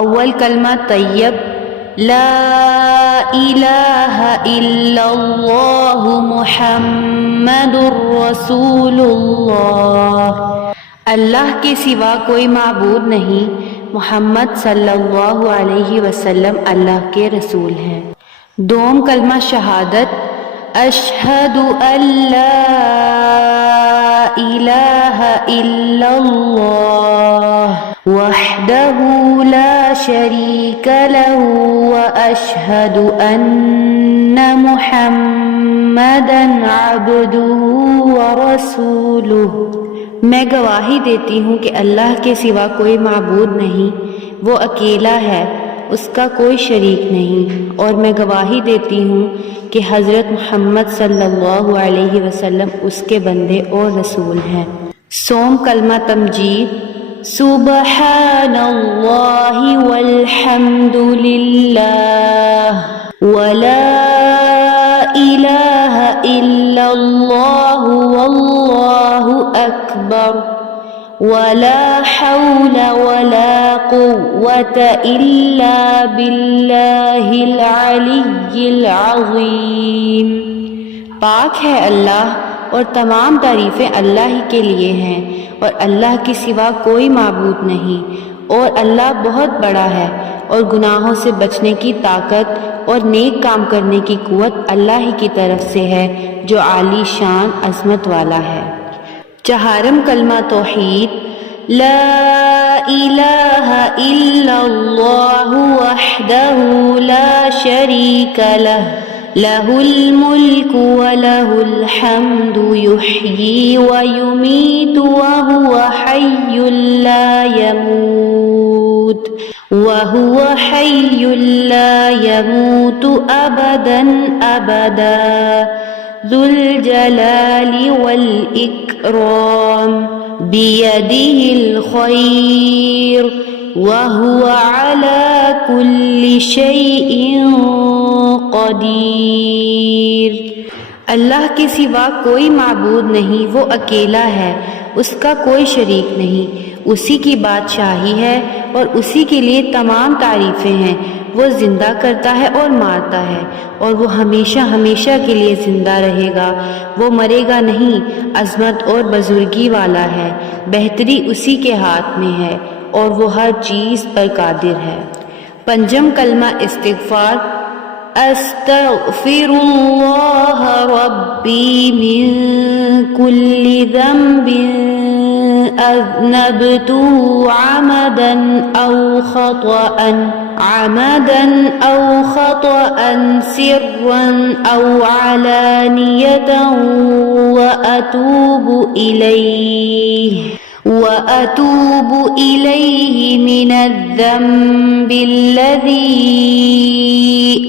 اول کلمہ طیب، لا الہ الا اللہ محمد رسول اللہ، اللہ کے سوا کوئی معبود نہیں، محمد صلی اللہ علیہ وسلم اللہ کے رسول ہیں۔ دوم کلمہ شہادت، اشہد ان لا الہ الا اللہ وحدہ لا شریک لہ واشہد ان محمدا عبدہ ورسولہ، میں گواہی دیتی ہوں کہ اللہ کے سوا کوئی معبود نہیں، وہ اکیلا ہے، اس کا کوئی شریک نہیں، اور میں گواہی دیتی ہوں کہ حضرت محمد صلی اللہ علیہ وسلم اس کے بندے اور رسول ہیں۔ سوم کلمہ تمجید، سبحان اللہ والحمد للہ ولا الہ الا اللہ واللہ اکبر ولا حول ولا قوة الا باللہ العلی العظیم۔ پاک ہے اللہ اور تمام تعریفیں اللہ ہی کے لیے ہیں، اور اللہ کے سوا کوئی معبود نہیں، اور اللہ بہت بڑا ہے، اور گناہوں سے بچنے کی طاقت اور نیک کام کرنے کی قوت اللہ ہی کی طرف سے ہے جو عالی شان عظمت والا ہے۔ چہارم کلمہ توحید، لا الہ الا اللہ وحدہ لا شریک لہ لہ الملک ولہ الحمد یحیی ویمیت وہو حی لا یموت ابدا ابدا ذو الجلال والاکرام بیدہ الخیر وہو علی کل شیء قدیر۔ اللہ کے سوا کوئی معبود نہیں، وہ اکیلا ہے، اس کا کوئی شریک نہیں، اسی کی بادشاہی ہے اور اسی کے لیے تمام تعریفیں ہیں، وہ زندہ کرتا ہے اور مارتا ہے، اور وہ ہمیشہ ہمیشہ کے لیے زندہ رہے گا، وہ مرے گا نہیں، عظمت اور بزرگی والا ہے، بہتری اسی کے ہاتھ میں ہے، اور وہ ہر چیز پر قادر ہے۔ پنجم کلمہ استغفار، استغفر اللہ ربی من کل ذنب اذنبته عمدا او خطأ سرا او علانیة وأتوب إليه من الذنب الذي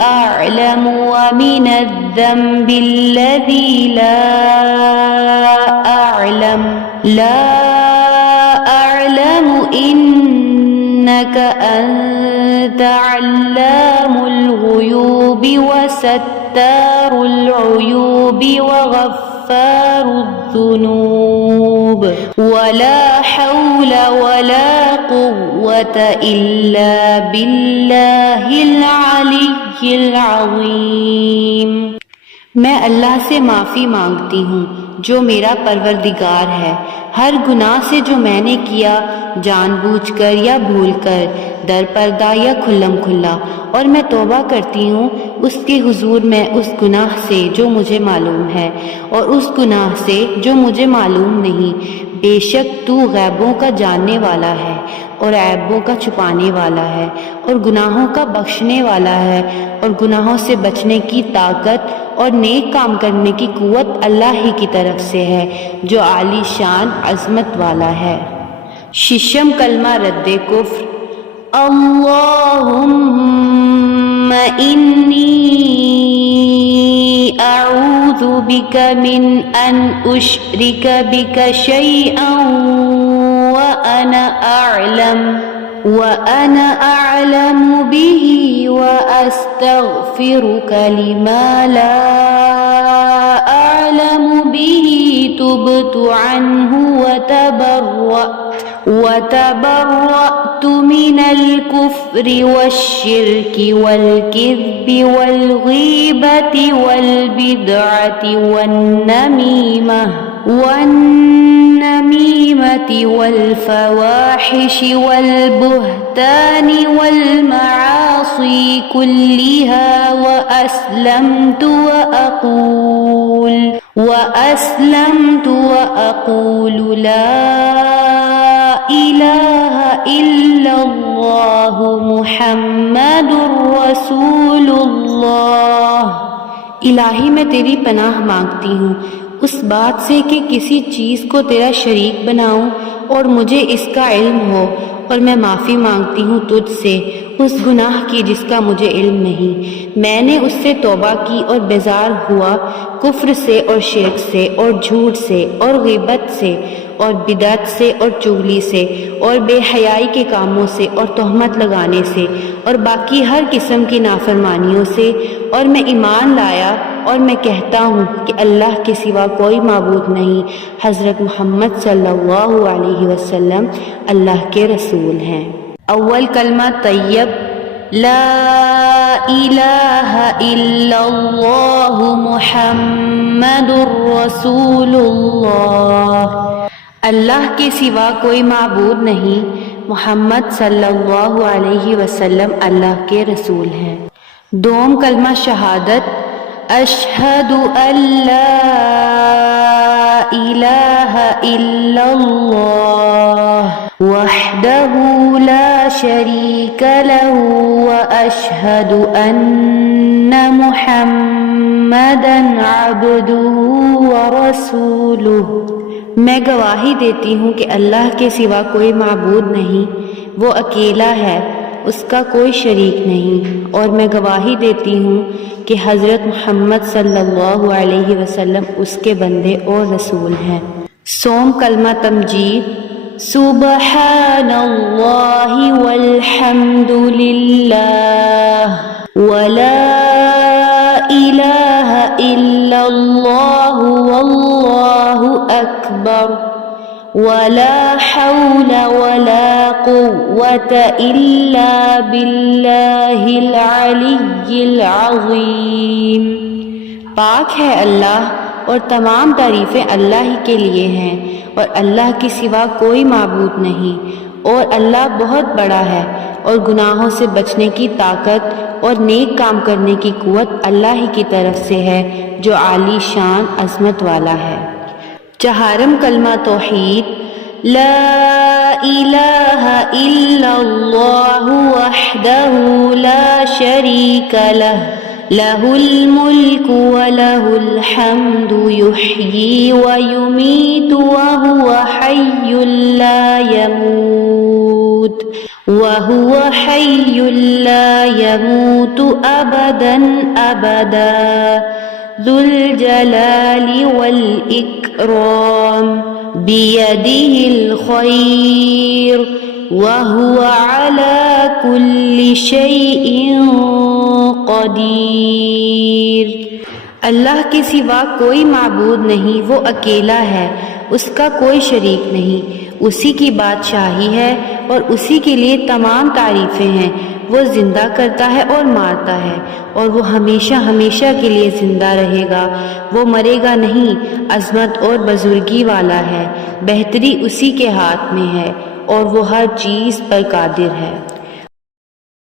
أعلم ومن الذنب الذي لا أعلم إنك أنت علام الغيوب وستار العيوب وغفار الذنوب ولا حول ولا قوة إلا بالله العلي العظيم۔ میں اللہ سے معافی مانگتی ہوں جو میرا پروردگار ہے ہر گناہ سے جو میں نے کیا، جان بوجھ کر یا بھول کر، در پردہ یا کھلم کھلا، اور میں توبہ کرتی ہوں اس کے حضور میں اس گناہ سے جو مجھے معلوم ہے اور اس گناہ سے جو مجھے معلوم نہیں۔ بے شک تو غیبوں کا جاننے والا ہے اور عیبوں کا چھپانے والا ہے اور گناہوں کا بخشنے والا ہے، اور گناہوں سے بچنے کی طاقت اور نیک کام کرنے کی قوت اللہ ہی کی طرف سے ہے جو عالی شان عظمت والا ہے۔ ششم کلمہ رد کفر، اللہم انی اعوذ بک من ان اشرک بک شیئا وأنا أعلم به وأستغفرك لما لا أعلم به تبت عنه وتبرأت من الكفر والشرك والكذب والغيبة والبدعة والنميمة والفواحش والبهتان والمعاصي كلها وأسلمت وأقول لا إله إلا الله محمد رسول اللہ۔ الہی میں تیری پناہ مانگتی ہوں اس بات سے کہ کسی چیز کو تیرا شریک بناؤں اور مجھے اس کا علم ہو، اور میں معافی مانگتی ہوں تجھ سے اس گناہ کی جس کا مجھے علم نہیں۔ میں نے اس سے توبہ کی اور بیزار ہوا، کفر سے اور شرک سے اور جھوٹ سے اور غیبت سے اور بدعت سے اور چغلی سے اور بے حیائی کے کاموں سے اور تہمت لگانے سے اور باقی ہر قسم کی نافرمانیوں سے، اور میں ایمان لایا اور میں کہتا ہوں کہ اللہ کے سوا کوئی معبود نہیں، حضرت محمد صلی اللہ علیہ وسلم اللہ کے رسول ہیں۔ اول کلمہ طیب، لا الہ الا اللہ محمد رسول اللہ، اللہ کے سوا کوئی معبود نہیں، محمد صلی اللہ علیہ وسلم اللہ کے رسول ہیں۔ دوم کلمہ شہادت، اشہد ان لا الہ الا اللہ وحدہ لا شریک لہ واشہد ان محمدا عبدہ ورسولہ، میں گواہی دیتی ہوں کہ اللہ کے سوا کوئی معبود نہیں، وہ اکیلا ہے، اس کا کوئی شریک نہیں، اور میں گواہی دیتی ہوں کہ حضرت محمد صلی اللہ علیہ وسلم اس کے بندے اور رسول ہیں۔ سوم کلمہ تمجید، سبحان اللہ والحمد للہ ولا الہ الا اللہ واللہ اکبر ولا حول ولا قوة الا باللہ العلی العظیم۔ پاک ہے اللہ اور تمام تعریفیں اللہ ہی کے لیے ہیں، اور اللہ کے سوا کوئی معبود نہیں، اور اللہ بہت بڑا ہے، اور گناہوں سے بچنے کی طاقت اور نیک کام کرنے کی قوت اللہ ہی کی طرف سے ہے جو عالی شان عظمت والا ہے۔ چہارم کلمہ توحید، لا الہ الا اللہ وحدہ لا شریک لہ لہ الملک ولہ الحمد یحیی ویمیت وہو حی لا یموت ابدا ابدا ذو الجلال والاکرام بیدہ الخیر وہو علی کل شیء قدیر۔ اللہ کے سوا کوئی معبود نہیں، وہ اکیلا ہے، اس کا کوئی شریک نہیں، اسی کی بادشاہی ہے اور اسی کے لیے تمام تعریفیں ہیں۔ وہ زندہ کرتا ہے اور مارتا ہے، اور وہ ہمیشہ ہمیشہ کے لیے زندہ رہے گا، وہ مرے گا نہیں، عظمت اور بزرگی والا ہے، بہتری اسی کے ہاتھ میں ہے، اور وہ ہر چیز پر قادر ہے۔